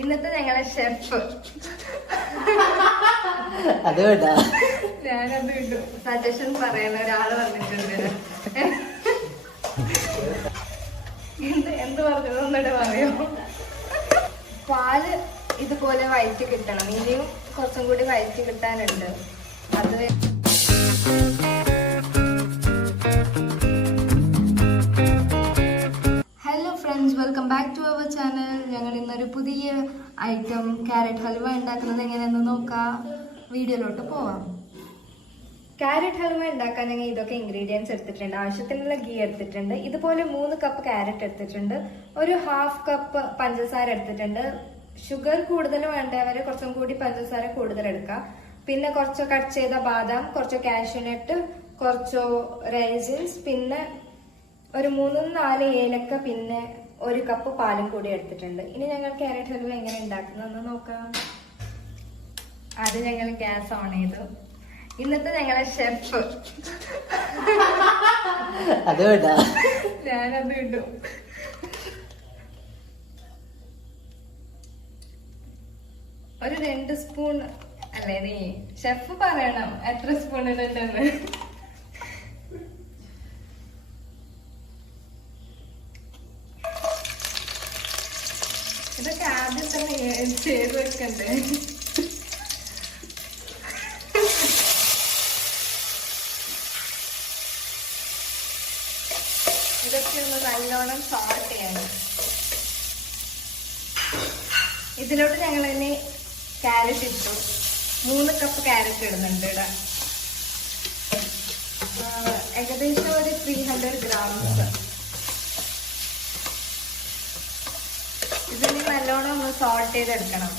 ഇന്നത്തെ ഞങ്ങളെ ഷെഫ് അതുകൊണ്ടാ ഞാനത് കിട്ടും സജഷൻ പറയുന്ന ഒരാള് വന്നിട്ടുണ്ട്. എന്ത് പറഞ്ഞത് ഒന്നിട്ട് പറയോ? പാല് ഇതുപോലെ വയറ്റി കിട്ടണം. ഇനിയും കുറച്ചും കൂടി വയറ്റി കിട്ടാനുണ്ട്. അത് welcome back to our channel. ഞങ്ങൾ ഇന്നൊരു പുതിയ ഐറ്റം ക്യാരറ്റ് ഹൽവ ഉണ്ടാക്കുന്നത് എങ്ങനെയെന്ന് നോക്കാം. വീഡിയോയിലോട്ട് പോവാം. ക്യാരറ്റ് ഹൽവ ഉണ്ടാക്കാൻ ഞങ്ങൾ ഇതൊക്കെ ഇൻഗ്രീഡിയൻസ് എടുത്തിട്ടുണ്ട്. ആവശ്യത്തിനുള്ള ഗീ എടുത്തിട്ടുണ്ട്. ഇതുപോലെ 3 കപ്പ് ക്യാരറ്റ് എടുത്തിട്ടുണ്ട്. ഒരു 1/2 കപ്പ് പഞ്ചസാര എടുത്തിട്ടുണ്ട്. ഷുഗർ കൂടുതൽ വേണ്ടവരെ കുറച്ചും കൂടി പഞ്ചസാര കൂടുതൽ എടുക്കാം. പിന്നെ കുറച്ച് കട്ട് ചെയ്ത ബാദാം, കുറച്ച് കാഷ്യൂനട്ട്, കുറച്ച് റൈസിൻസ്, പിന്നെ ഒരു 3-4 ഏലക്ക, പിന്നെ 1 കപ്പ് പാലും കൂടി എടുത്തിട്ടുണ്ട്. ഇനി ഞങ്ങൾ ക്യാരറ്റ് ഹൽവ എങ്ങനെ ഉണ്ടാക്കുന്നതെന്ന് നോക്കാം. ആദ്യം ഞങ്ങൾ ഗ്യാസ് ഓൺ ചെയ്തു. ഇന്നത്തെ ഞങ്ങളെ ഷെഫ് അതുകൊണ്ടാ ഞാനത് ഇടും. ഒരു 2 സ്പൂൺ അല്ലേ, നീ ഷെഫ് പറയണം എത്ര സ്പൂൺ ഇടണ്ടെന്ന്. ഇതൊക്കെ ആദ്യം തന്നെ ചെയ്ത് വെക്കണ്ടേ. ഇതൊക്കെ ഒന്ന് നല്ലോണം സോട്ട് ചെയ്യണം. ഇതിലോട്ട് ഞങ്ങൾ ഇനി ക്യാരറ്റ് ഇട്ടു. 3 കപ്പ് ക്യാരറ്റ് ഇടുന്നുണ്ട്. ഇടാൻ ഏകദേശം ഒരു 300 ഗ്രാംസ്. ഇതിന് നല്ലോണം ഒന്ന് സോൾട്ട് ചെയ്തെടുക്കണം.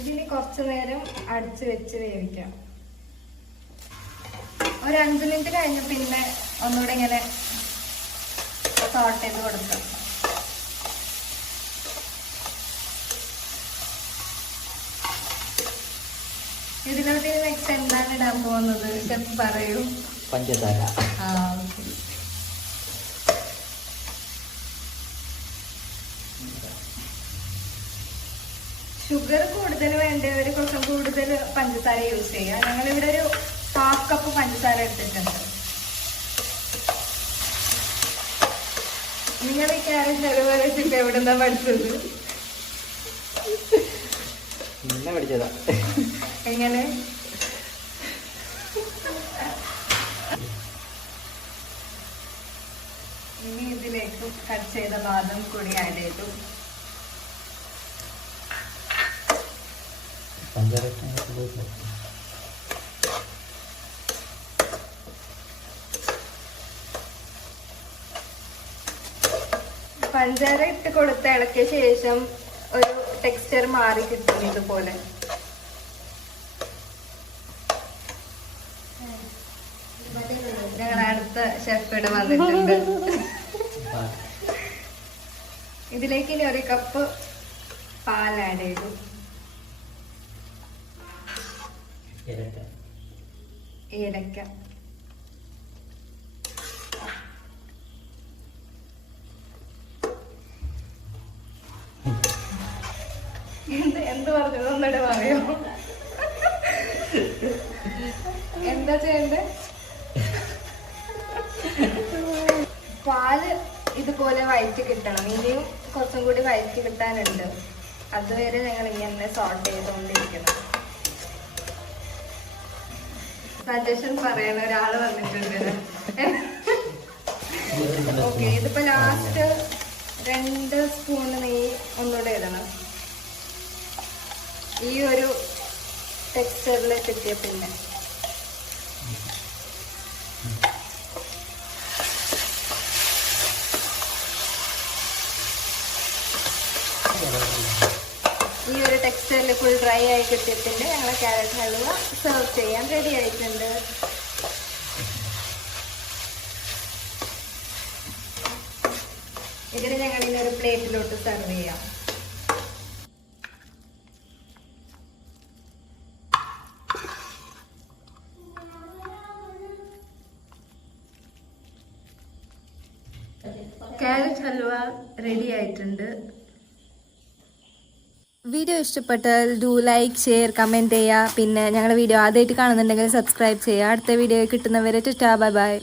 ഇതിന് കുറച്ചു നേരം അടച്ചു വെച്ച് വേവിക്കാം. ഒരു 5 മിനിറ്റ് കഴിഞ്ഞ പിന്നെ ഒന്നുകൂടെ ഇങ്ങനെ സോൾട്ട് ചെയ്ത് കൊടുക്കാം. ഇതിലോട്ട് നെക്സ്റ്റ് എന്താണ് ഇടാൻ പോകുന്നത് ഷെഫ് പറയൂ. പഞ്ചസാര. ഷുഗർ കൂടുതൽ വേണ്ടവര് കുറച്ചും കൂടുതൽ പഞ്ചസാര യൂസ് ചെയ്യുക. ഞങ്ങളിവിടെ ഒരു 1/2 കപ്പ് പഞ്ചസാര എടുത്തിട്ടുണ്ട്. നിങ്ങൾ ഈ ക്യാരറ്റ് ഹൽവ റെസിപ്പി എവിടെന്നാ പഠിച്ചത്? പഠിച്ചതാ. എങ്ങനെ? ഇനി ഇതിലേക്ക് കട്ട് ചെയ്ത ബാദം കൂടി ആഡ് ചെയ്തു. പഞ്ചാര ഇട്ട് കൊടുത്ത് ഇളക്കിയ ശേഷം ഒരു ടെക്സ്ചർ മാറി കിട്ടും. ഇതുപോലെ ഞങ്ങൾ അടുത്ത ഷെഫ് ഇവിടെ വന്നിട്ടുണ്ട്. ഇതിലേക്ക് ഇനി 1 കപ്പ് പാൽ ആഡ് ചെയ്തു. ഏലക്ക, എന്ത് പറഞ്ഞത് ഒന്നിട്ട് പറയോ? എന്താ ചെയ്യണ്ടേ? പാല് ഇതുപോലെ വയറ്റി കിട്ടണം. ഇനിയും കുറച്ചും കൂടി വയറ്റി കിട്ടാനുണ്ട്. അതുവരെ ഞങ്ങൾ ഇങ്ങനെ സോൾട്ട് ചെയ്തുകൊണ്ടിരിക്കണം. സജഷൻ പറയുന്ന ഒരാള് വന്നിട്ടുണ്ട്. ഓക്കെ, ഇതിപ്പോ ലാസ്റ്റ് 2 സ്പൂൺ നെയ്യ് ഒന്നുകൂടെ ഇടണം. ഈ ഒരു ടെക്സ്ചറിൽ കിട്ടിയ പിന്നെ ഈ ഒരു ടെക്സ്ചറിൽ ഫുൾ ഡ്രൈ ആയി കിട്ടിയിട്ടുണ്ട്. ഞങ്ങൾ ക്യാരറ്റ് ഹൽവ സെർവ് ചെയ്യാൻ റെഡി ആയിട്ടുണ്ട്. ഇതിന് ഞങ്ങൾ ഇന്നൊരു പ്ലേറ്റിലോട്ട് സെർവ് ചെയ്യാം. ക്യാരറ്റ് ഹൽവ റെഡി ആയിട്ടുണ്ട്. വീഡിയോ ഇഷ്ടപ്പെട്ടാൽ ലൈക്ക് ഷെയർ കമൻറ്റ് ചെയ്യുക. പിന്നെ ഞങ്ങളുടെ വീഡിയോ ആദ്യമായിട്ട് കാണുന്നുണ്ടെങ്കിൽ സബ്സ്ക്രൈബ് ചെയ്യുക. അടുത്ത വീഡിയോ കിട്ടുന്നവരെ ടാറ്റാ ബൈ ബൈ.